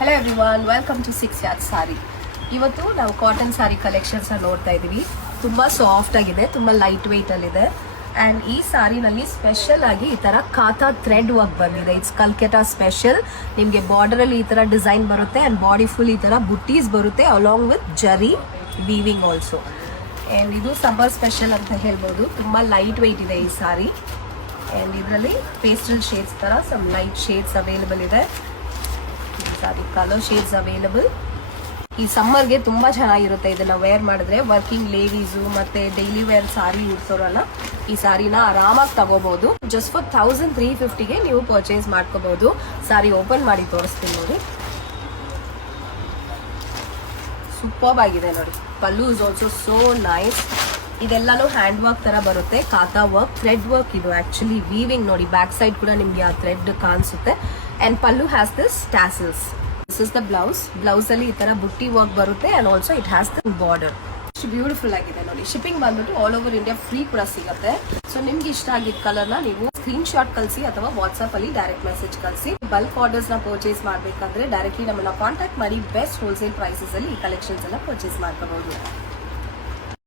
Hello everyone, welcome to 6 yard sari. ಇವತ್ತು ನಾವು cotton ಸಾರಿ collections ನೋಡ್ತಾ ಇದೀವಿ. ತುಂಬಾ ಸಾಫ್ಟ್ ಆಗಿದೆ, ತುಂಬಾ ಲೈಟ್ ವೆಯ್ಟ್ ಅಲ್ಲಿ ಇದೆ. ಅಂಡ್ ಈ ಸಾರಿನಲ್ಲಿ ಸ್ಪೆಷಲ್ ಆಗಿ ಈ ತರ ಕಾತಾ ಥ್ರೆಡ್ ವರ್ಕ್ ಬಂದಿದೆ. It's Calcutta special. ನಿಮಗೆ ಬಾರ್ಡರ್ ಅಲ್ಲಿ ಈ ತರ ಡಿಸೈನ್ ಬರುತ್ತೆ ಅಂಡ್ ಬಾಡಿ ಫುಲ್ ಈ ತರ ಬುಟ್ಟೀಸ್ ಬರುತ್ತೆ ಅಲಾಂಗ್ ವಿತ್ ಜರಿ ವೀವಿಂಗ್ ಆಲ್ಸೋ. ಅಂಡ್ ಇದು ಸಮ್ಮರ್ ಸ್ಪೆಷಲ್ ಅಂತ ಹೇಳ್ಬೋದು. ತುಂಬಾ ಲೈಟ್ ವೆಯ್ಟ್ ಇದೆ ಈ ಸಾರಿ. ಅಂಡ್ ಇದರಲ್ಲಿ ಪೇಸ್ಟಲ್ ಶೇಡ್ಸ್ ತರ ಸಮ್ ಲೈಟ್ ಶೇಡ್ಸ್ ಅವೈಲೇಬಲ್ ಇದೆ. ಸಾರಿ ಕಲರ್ ಶೇಡ್ಸ್ ಅವೈಲಬಲ್. ಈ ಸಮ್ಮರ್ಗೆ ತುಂಬಾ ಚೆನ್ನಾಗಿರುತ್ತೆ ಇದನ್ನ ವೇರ್ ಮಾಡಿದ್ರೆ. ವರ್ಕಿಂಗ್ ಲೇಡೀಸು ಮತ್ತೆ ಡೈಲಿ ವೇರ್ ಸಾರಿ ಉಡ್ಸೋರಲ್ಲ ಈ ಸಾರಿನ ಆರಾಮಾಗಿ ತಗೋಬಹುದು. ಜಸ್ಟ್ ಫಾರ್ 1350ಗೆ ನೀವು ಪರ್ಚೇಸ್ ಮಾಡ್ಕೋಬಹುದು. ಸಾರಿ ಓಪನ್ ಮಾಡಿ ತೋರಿಸ್ತೀನಿ ನೋಡಿ. ಸೂಪರ್ಬ್ ಆಗಿದೆ ನೋಡಿ. Pallu is also so nice. ಇದೆಲ್ಲಾನು ಹ್ಯಾಂಡ್ ವರ್ಕ್ ತರ ಬರುತ್ತೆ. ಕಾತಾ ವರ್ಕ್, ಥ್ರೆಡ್ ವರ್ಕ್ ಇದು ಆಕ್ಚುಲಿ ವೀವಿಂಗ್ ನೋಡಿ. ಬ್ಯಾಕ್ ಸೈಡ್ ಕೂಡ ನಿಮ್ಗೆ ಆ ಥ್ರೆಡ್ ಕಾಣಿಸುತ್ತೆ. And pallu has this tassels. This is the blouse. Blouse ಅಲ್ಲಿ ಈ ತರ ಬುಟ್ಟಿ ವರ್ಕ್ ಬರುತ್ತೆ and also it has the border. ಇಷ್ಟು ಬ್ಯೂಟಿಫುಲ್ ಆಗಿದೆ ನೋಡಿ. ಶಿಪ್ಪಿಂಗ್ ಬಂದ್ಬಿಟ್ಟು ಆಲ್ ಓವರ್ ಇಂಡಿಯಾ ಫ್ರೀ ಕೂಡ ಸಿಗುತ್ತೆ. ಸೊ ನಿಮ್ಗೆ ಇಷ್ಟ ಆಗಿದ್ದ ಕಲರ್ ನ ನೀವು ಸ್ಕ್ರೀನ್ ಶಾಟ್ ಕಳಿಸಿ ಅಥವಾ ವಾಟ್ಸ್ಆಪ್ ಅಲ್ಲಿ ಡೈರೆಕ್ಟ್ ಮೆಸೇಜ್ ಕಳಿಸಿ. ಬಲ್ಕ್ ಆರ್ಡರ್ಸ್ ನ ಪರ್ಚೇಸ್ ಮಾಡ್ಬೇಕಂದ್ರೆ ಡೈರೆಕ್ಟ್ಲಿ ನಮ್ಮನ್ನ ಕಾಂಟ್ಯಾಕ್ಟ್ ಮಾಡಿ ಬೆಸ್ಟ್ ಹೋಲ್ಸೇಲ್ ಪ್ರೈಸಸ್ ಅಲ್ಲಿ ಈ ಕಲೆಕ್ಷನ್ಸ್ ಎಲ್ಲ ಪರ್ಚೇಸ್ ಮಾಡ್ಕೋಬಹುದು.